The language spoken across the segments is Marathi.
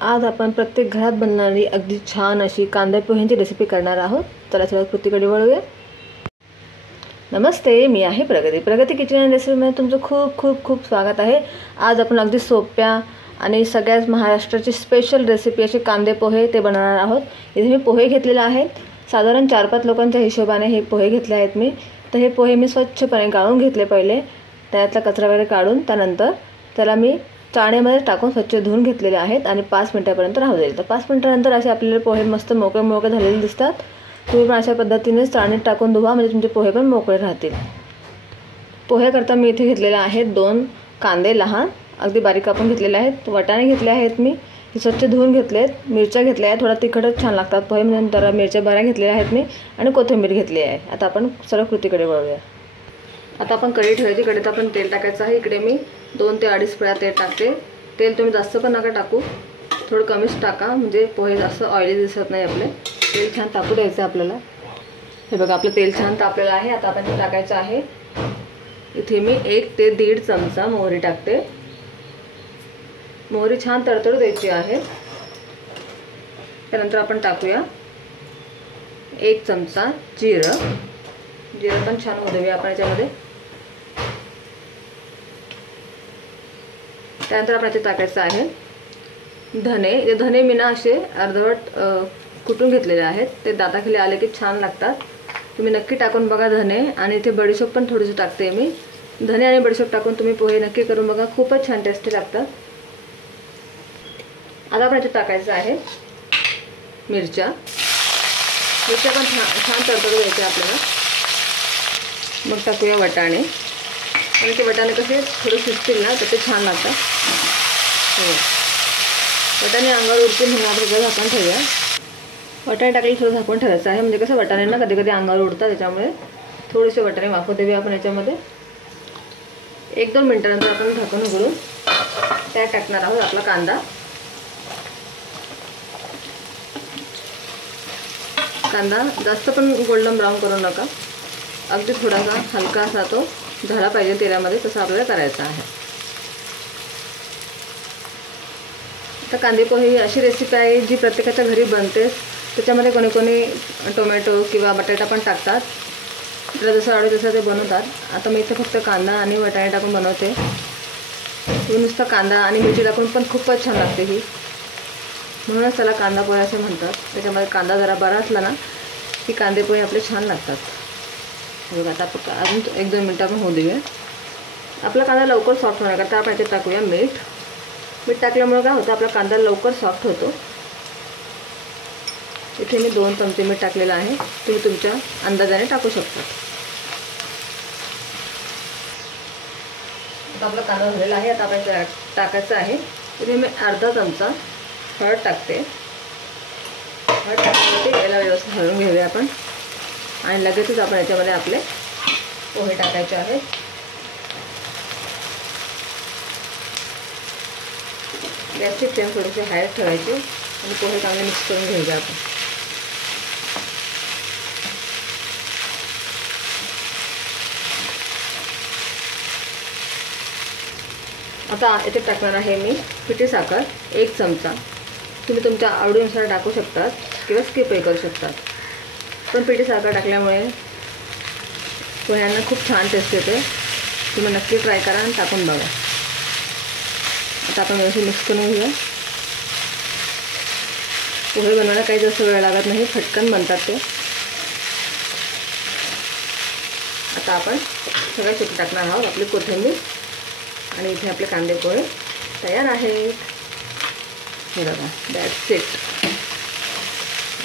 आज आपण प्रत्येक घरात बनणारी अगदी छान अशी कांदा पोह्यांची रेसिपी करणार आहोत। चला सुरुवात कृतीकडे वळूया। नमस्ते, मी आहे प्रगती किचन अँड रेसिपीमध्ये तुमचं खूप खूप खूप स्वागत आहे। आज आपण अगदी सोप्या आणि सगळ्याच महाराष्ट्राची स्पेशल रेसिपी अशी कांदे पोहे ते बनवणार आहोत। इथे मी पोहे घेतलेले आहेत, साधारण 4-5 लोकांच्या हिशोबाने हे पोहे घेतले आहेत मी। तर हे पोहे मी स्वच्छपणे गाळून घेतले, पहिले त्यातला कचरा वगैरे काढून त्यानंतर त्याला मी चाळणीमध्ये टाकून स्वच्छ धुवून घेतलेले आहेत आणि 5 मिनिटांपर्यंत राहू देईल। तर 5 मिनिटांनंतर असे आपल्याला पोहे मस्त मोकळे मोकळे झालेले दिसतात। तुम्ही पण अशा पद्धतीने चाळणीत टाकून धुवा, म्हणजे तुमचे पोहे पण मोकळे राहतील। पोहे करता मी इथे घेतलेले आहेत 2 कांदे लहान अगदी बारीक कापून घेतलेले आहेत, वटाणे घेतले आहेत मी, हे स्वच्छ धुवून घेतलेत, मिरच्या घेतल्या आहेत, थोडा तिखटच छान लागतात पोहे म्हणून तर मिरच्या बऱ्या घेतलेल्या आहेत मी, आणि कोथिंबीर घेतली आहे। आता आपण सरळ कृतीकडे वळूया। आता आपण कढई ठेवायची, कढईत आपण तेल टाकायचं आहे। इकडे मी 2 ते 2.5 पळ्या तेल टाकते। तेल तुम्ही जास्त पण नका टाकू, थोडं कमीच टाका, म्हणजे पोहे जास्त ऑइली दिसत नाही आपले। तेल छान तापू द्यायचं आपल्याला। हे बघा आपलं तेल छान तापलेलं आहे। आता आपण ते टाकायचं आहे। इथे मी 1 ते 1.5 चमचा मोहरी टाकते। मोहरी छान तडतडू द्यायची आहे। त्यानंतर आपण टाकूया 1 चमचा जिरं पण छान होऊ देऊया आपण याच्यामध्ये। त्यानंतर आपण याच्यात टाकायचं आहे धने मी ना असे अर्धवट कुटून घेतलेले आहेत, ते दाताखाली आले की छान लागतात। तुम्ही नक्की टाकून बघा धने, आणि इथे बडीशोप पण थोडीशी टाकते मी। धने आणि बडीशोप टाकून तुम्ही पोहे नक्की करून बघा, खूपच छान टेस्टी लागतात। आता आपण याच्यात टाकायचं आहे मिरच्या पण छान तडतडू द्यायचे आपल्याला। मग टाकूया वटाणे, आणि ते वटाणे कसे थोडे शिजतील ना तर ते छान लागतात। वटाणे अंगावर उडतील म्हणून आपण थोडं झाकून ठेवूया। वटाणे टाकले थोडं झाकून ठेवायचं आहे, म्हणजे कसं वटाण्यांना कधी कधी अंगावर उडतात, त्याच्यामुळे थोडेसे वटाणे वाफू देऊया आपण याच्यामध्ये। 1-2 मिनिटांनंतर आपण झाकून उघडून त्यात टाकणार आहोत आपला कांदा। कांदा जास्त पण गोल्डन ब्राऊन करू नका, अगदी थोडासा हलका असा तो झाला पाहिजे तेलामध्ये, तसं आपल्याला करायचं आहे। आता कांदे पोहे ही अशी रेसिपी आहे जी प्रत्येकाच्या घरी बनते। त्याच्यामध्ये कोणी कोणी टोमॅटो किंवा बटाटा पण टाकतात, आपल्याला जसं आवडेल तसं ते बनवतात। आता मी इथे फक्त कांदा आणि वटाणे टाकून बनवते। नुसतं कांदा आणि मिरची टाकून पण खूपच छान लागते ही, म्हणूनच त्याला कांदा पोहे असे म्हणतात। त्याच्यामध्ये कांदा जरा बरा असला ना की कांदे पोहे आपले छान लागतात। बघा आता आपण अजून 1-2 मिनिटं आपण होऊ देऊया। आपला कांदा लवकर सॉफ्ट होण्याकरता आपण याच्यात टाकूया मीठ टाकल्यामुळे काय होतं, आपला कांदा लवकर सॉफ्ट होतो। इथे मी 2 चमचे मीठ टाकलेलं आहे, तुम्ही तुमच्या अंदाजाने टाकू शकता। आता आपला कांदा झालेला आहे। आता आपण टाकायचं आहे, इथे मी अर्धा चमचा हळद टाकते। हळद टाकल्यावरती याला व्यवस्थित हलवून घेऊया आपण, आणि लगेचच आपण याच्यामध्ये आपले पोहे टाकायचे आहेत। गॅसची फ्लेम थोडीशी हाय ठेवायची आणि पोहे चांगले मिक्स करून घेऊया आपण। आता याच्यात टाकणार आहे मी पिठी साखर 1 चमचा। तुम्ही तुमच्या आवडीनुसार टाकू शकतात किंवा स्किपही करू शकतात, पण पिठी साखर टाकल्यामुळे पोह्यांना खूप छान टेस्ट येते। तुम्ही नक्की ट्राय करा आणि टाकून बघा। आता आपण व्यवस्थित मिक्स करून घेऊया। पोहे बनवायला काही जास्त वेळ लागत नाही, फटकन बनतात ते। आता आपण सगळ्या शेती टाकणार आहोत आपली कोथिंबीर, आणि इथे आपले कांदे पोहे तयार आहेत। हे बघा, दॅट्स इट।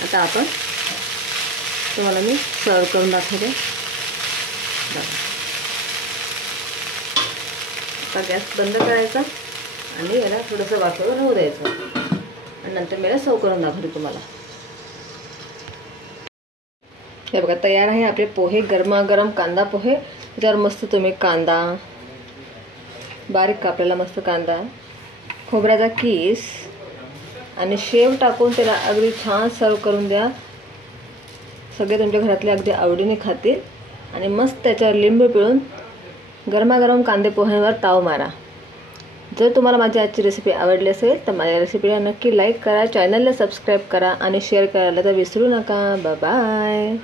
आता आपण तुम्हाला मी सर्व करून दाखवते। आता गॅस बंद करायचा आणि याला थोडंसं वाफेवर होऊ द्यायचं, आणि नंतर मी सर्व करून दाखवते तुम्हाला। हे बघा तयार आहे आपले पोहे, गरमागरम कांदा पोहे। त्याच्यावर मस्त तुम्ही कांदा बारीक कापलेला, मस्त कांदा, खोबऱ्याचा कीस आणि शेव टाकून त्याला अगदी छान सर्व करून द्या। सगळे तुमच्या घरातले अगदी आवडीने खातील, आणि मस्त त्याच्यावर लिंबू पिळून गरमागरम कांदे पोह्यांवर ताव मारा। जर तुम्हाला माझी आजची रेसिपी आवडली असेल तर माझ्या रेसिपीला नक्की लाईक करा, चॅनलला सबस्क्राईब करा आणि शेअर करायला तर विसरू नका. बाय.